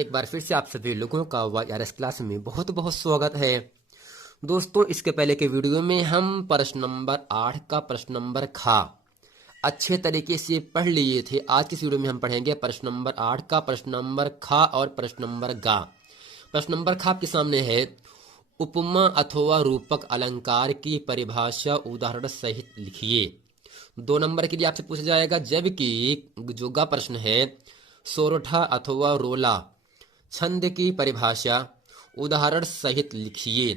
एक बार फिर से आप सभी लोगों का वाईआरएस क्लास में बहुत बहुत स्वागत है। दोस्तों, इसके पहले के वीडियो में हम प्रश्न नंबर 8 का प्रश्न नंबर खा अच्छे तरीके से पढ़ लिए थे। आज की इस वीडियो में हम पढ़ेंगे प्रश्न नंबर 8 का प्रश्न नंबर खा और प्रश्न नंबर गा। प्रश्न नंबर खा आपके सामने है, उपमा अथवा रूपक अलंकार की परिभाषा उदाहरण सहित लिखिए। 2 नंबर के लिए आपसे पूछा जाएगा, जबकि जो गा प्रश्न है, सोरठा अथवा रोला छंद की परिभाषा उदाहरण सहित लिखिए।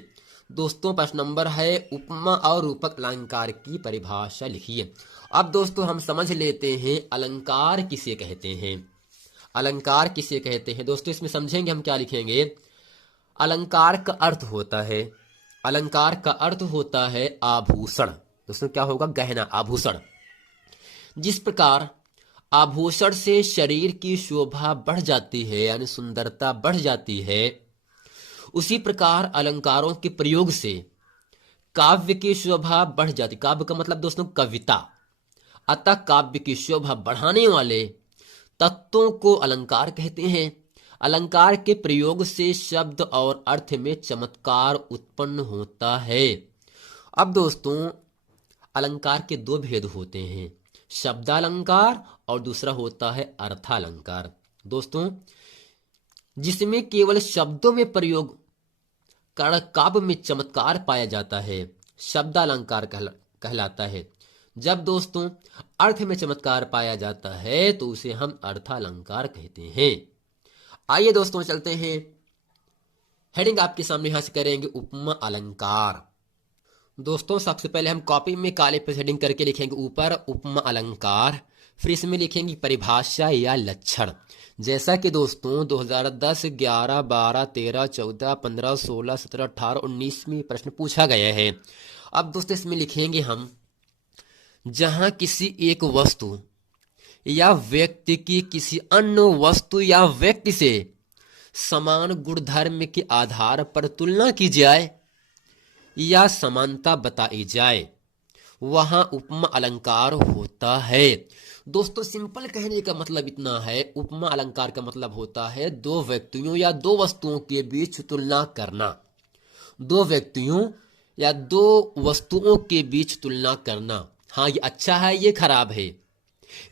दोस्तों, प्रश्न नंबर है, उपमा और रूपक अलंकार की परिभाषा लिखिए। अब दोस्तों हम समझ लेते हैं अलंकार किसे कहते हैं। अलंकार किसे कहते हैं दोस्तों, इसमें समझेंगे हम क्या लिखेंगे। अलंकार का अर्थ होता है, अलंकार का अर्थ होता है आभूषण। दोस्तों क्या होगा, गहना, आभूषण। जिस प्रकार आभूषण से शरीर की शोभा बढ़ जाती है यानी सुंदरता बढ़ जाती है, उसी प्रकार अलंकारों के प्रयोग से काव्य की शोभा बढ़ जाती। काव्य का मतलब दोस्तों कविता। अतः काव्य की शोभा बढ़ाने वाले तत्वों को अलंकार कहते हैं। अलंकार के प्रयोग से शब्द और अर्थ में चमत्कार उत्पन्न होता है। अब दोस्तों अलंकार के 2 भेद होते हैं, शब्दालंकार और दूसरा होता है अर्थालंकार। दोस्तों जिसमें केवल शब्दों में प्रयोग कर काव्य में चमत्कार पाया जाता है, शब्दालंकार कहलाता है। जब दोस्तों अर्थ में चमत्कार पाया जाता है तो उसे हम अर्थालंकार कहते हैं। आइए दोस्तों चलते हैं, हेडिंग आपके सामने यहां से करेंगे उपमा अलंकार। दोस्तों सबसे पहले हम कॉपी में काले पे हेडिंग करके लिखेंगे ऊपर उपमा अलंकार, फिर इसमें लिखेंगे परिभाषा या लक्षण। जैसा कि दोस्तों 2010, 11, 12, 13, 14, 15, 16, 17, 18, 19 में प्रश्न पूछा गया है। अब दोस्तों इसमें लिखेंगे हम, जहां किसी एक वस्तु या व्यक्ति की किसी अन्य वस्तु या व्यक्ति से समान गुणधर्म के आधार पर तुलना की जाए या समानता बताई जाए, वहां उपमा अलंकार होता है। दोस्तों सिंपल कहने का मतलब इतना है, उपमा अलंकार का मतलब होता है 2 व्यक्तियों या 2 वस्तुओं के बीच तुलना करना। 2 व्यक्तियों या 2 वस्तुओं के बीच तुलना करना। हाँ ये अच्छा है, ये खराब है,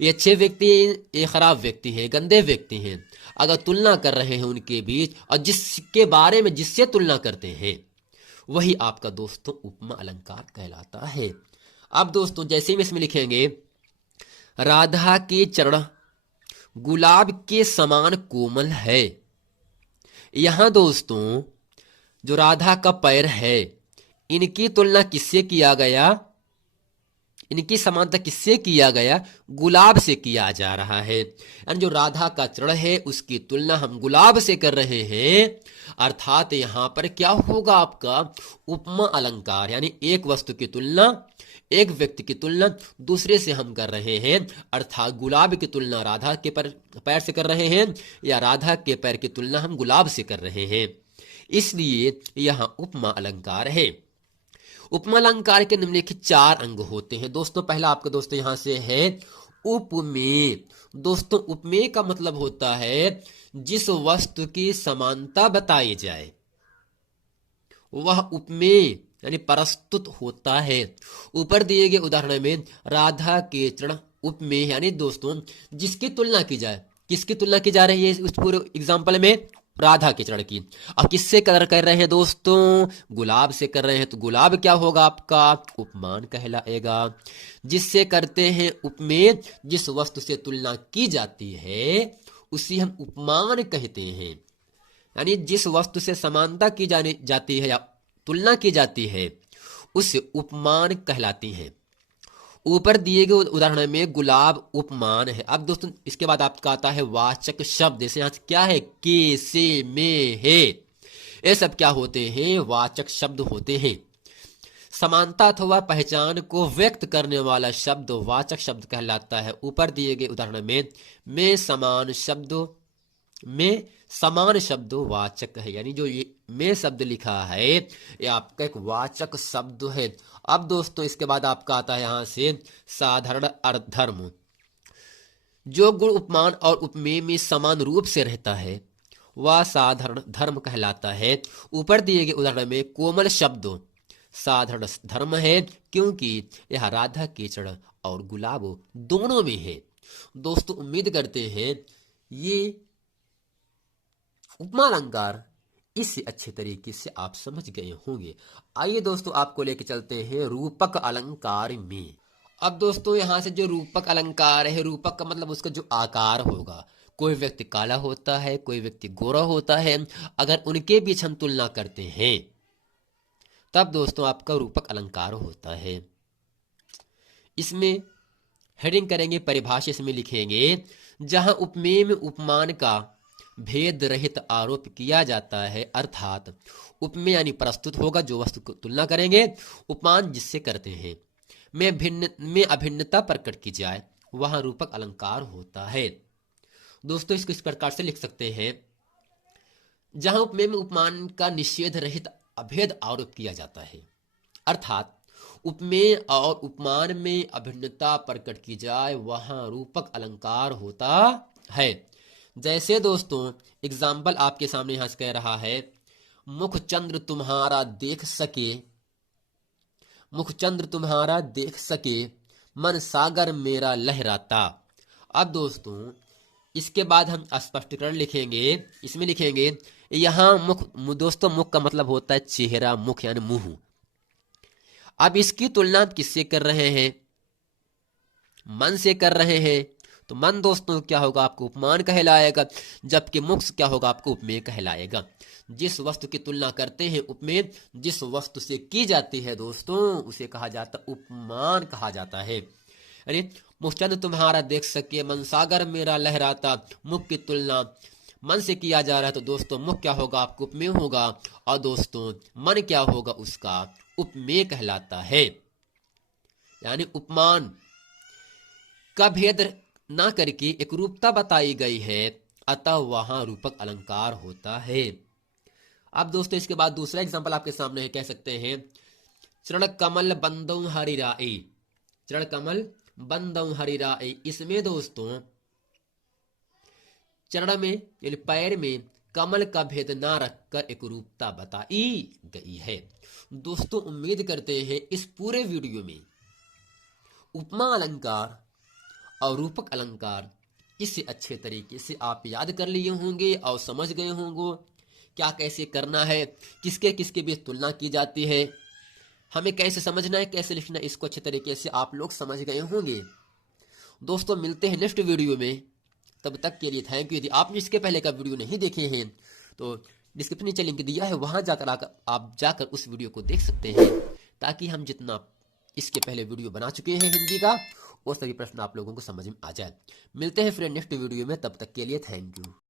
ये अच्छे व्यक्ति हैं, ये खराब व्यक्ति हैं, गंदे व्यक्ति हैं। अगर तुलना कर रहे हैं उनके बीच और जिसके बारे में जिससे तुलना करते हैं, वही आपका दोस्तों उपमा अलंकार कहलाता है। अब दोस्तों जैसे ही इसमें लिखेंगे, राधा के चरण गुलाब के समान कोमल है। यहां दोस्तों जो राधा का पैर है, इनकी तुलना किससे किया गया, इनकी समानता किससे किया गया, गुलाब से किया जा रहा है। यानी जो राधा का चरण है उसकी तुलना हम गुलाब से कर रहे हैं। अर्थात यहां पर क्या होगा आपका उपमा अलंकार, यानी एक वस्तु की तुलना, एक व्यक्ति की तुलना दूसरे से हम कर रहे हैं। अर्थात गुलाब की तुलना राधा के पैर से कर रहे हैं या राधा के पैर की तुलना हम गुलाब से कर रहे हैं, इसलिए यहां उपमा अलंकार है। उपमा अलंकार के निम्नलिखित 4 अंग होते हैं। दोस्तों पहला आपका दोस्तों यहां से है उपमेय। दोस्तों उपमेय का मतलब होता है जिस वस्तु की समानता बताई जाए वह उपमेय यानी प्रस्तुत होता है। ऊपर दिए गए उदाहरण में राधा के चरण उपमेय, यानी दोस्तों जिसकी तुलना की जाए, किसकी तुलना की जा रही है उस पूरे एग्जाम्पल में, राधा के चरण की। और किससे कर रहे हैं दोस्तों, गुलाब से कर रहे हैं, तो गुलाब क्या होगा आपका उपमान कहलाएगा। जिससे करते हैं उपमेय, जिस वस्तु से तुलना की जाती है उसी हम उपमान कहते हैं। यानी जिस वस्तु से समानता की जाती है या तुलना की जाती है उसे उपमान कहलाती है। ऊपर दिए गए उदाहरण में गुलाब उपमान है। अब दोस्तों इसके बाद आपका आता है वाचक शब्द। जैसे यहां क्या है, के, से, में, है, ये सब क्या होते हैं, वाचक शब्द होते हैं। समानता अथवा पहचान को व्यक्त करने वाला शब्द वाचक शब्द कहलाता है। ऊपर दिए गए उदाहरण में समान शब्द, में समान शब्द वाचक है, यानी जो ये में शब्द लिखा है ये आपका एक वाचक शब्द है। अब दोस्तों इसके बाद आपका आता है यहां से साधारण अर्थधर्म। जो गुण उपमान और उपमेय में समान रूप से रहता है वह साधारण धर्म कहलाता है। ऊपर दिए गए उदाहरण में कोमल शब्द साधारण धर्म है क्योंकि यह राधा कीचड़ और गुलाब दोनों में है। दोस्तों उम्मीद करते हैं ये उपमा अलंकार इससे अच्छे तरीके से आप समझ गए होंगे। आइए दोस्तों आपको लेके चलते हैं रूपक अलंकार में। अब दोस्तों यहाँ से जो रूपक अलंकार है, रूपक का मतलब उसका जो आकार होगा। कोई व्यक्ति काला होता है, कोई व्यक्ति गोरा होता है, अगर उनके बीच हम तुलना करते हैं तब दोस्तों आपका रूपक अलंकार होता है। इसमें हेडिंग करेंगे, परिभाषा इसमें लिखेंगे, जहां उपमेय में उपमान का भेद रहित आरोप किया जाता है, अर्थात उपमेय यानी प्रस्तुत होगा जो वस्तु को तुलना करेंगे, उपमान जिससे करते हैं में अभिन्नता प्रकट की जाए, वहां रूपक अलंकार होता है। दोस्तों इसको इस प्रकार से लिख सकते हैं, जहां उपमेय में उपमान का निषेध रहित अभेद आरोप किया जाता है, अर्थात उपमेय और उपमान में अभिन्नता प्रकट की जाए, वहां रूपक अलंकार होता है। जैसे दोस्तों एग्जाम्पल आपके सामने यहां से कह रहा है, मुख चंद्र तुम्हारा देख सके, मुख चंद्र तुम्हारा देख सके, मन सागर मेरा लहराता। अब दोस्तों इसके बाद हम स्पष्टीकरण लिखेंगे, इसमें लिखेंगे यहां मुख, दोस्तों मुख का मतलब होता है चेहरा, मुख यानी मुंह। अब इसकी तुलना किससे कर रहे हैं? मन से कर रहे हैं, तो मन दोस्तों क्या होगा आपको उपमान कहलाएगा, जबकि मुख क्या होगा आपको उपमेय कहलाएगा। जिस वस्तु की तुलना करते हैं उपमेय, जिस वस्तु से की जाती है दोस्तों उसे कहा जाता उपमान कहा जाता है। अरे मुखचंद तुम्हारा देख सके, मन सागर मेरा लहराता, मुख की तुलना मन से किया जा रहा है तो दोस्तों मुख क्या होगा आपको उपमेय होगा, और दोस्तों मन क्या होगा उसका उपमेय कहलाता है। यानी उपमान का भेद ना करके एक रूपता बताई गई है, अतः वहां रूपक अलंकार होता है। अब दोस्तों इसके बाद दूसरा एग्जांपल आपके सामने है, कह सकते हैं चरण कमल बंदौ हरिराई, चरण कमल बंदौ हरिराई। इसमें दोस्तों चरण में यानी पैर में कमल का भेद ना रखकर एक रूपता बताई गई है। दोस्तों उम्मीद करते हैं इस पूरे वीडियो में उपमा अलंकार और रूपक अलंकार इससे अच्छे तरीके से आप याद कर लिए होंगे और समझ गए होंगे क्या कैसे करना है, किसके किसके बीच तुलना की जाती है, हमें कैसे समझना है, कैसे लिखना है, इसको अच्छे तरीके से आप लोग समझ गए होंगे। दोस्तों मिलते हैं नेक्स्ट वीडियो में, तब तक के लिए थैंक यू। यदि आपने इसके पहले का वीडियो नहीं देखे हैं तो डिस्क्रिप्शन नीचे लिंक दिया है, वहां जाकर आप जाकर उस वीडियो को देख सकते हैं, ताकि हम जितना इसके पहले वीडियो बना चुके हैं हिंदी का वो सभी प्रश्न आप लोगों को समझ में आ जाए। मिलते हैं फिर नेक्स्ट वीडियो में, तब तक के लिए थैंक यू।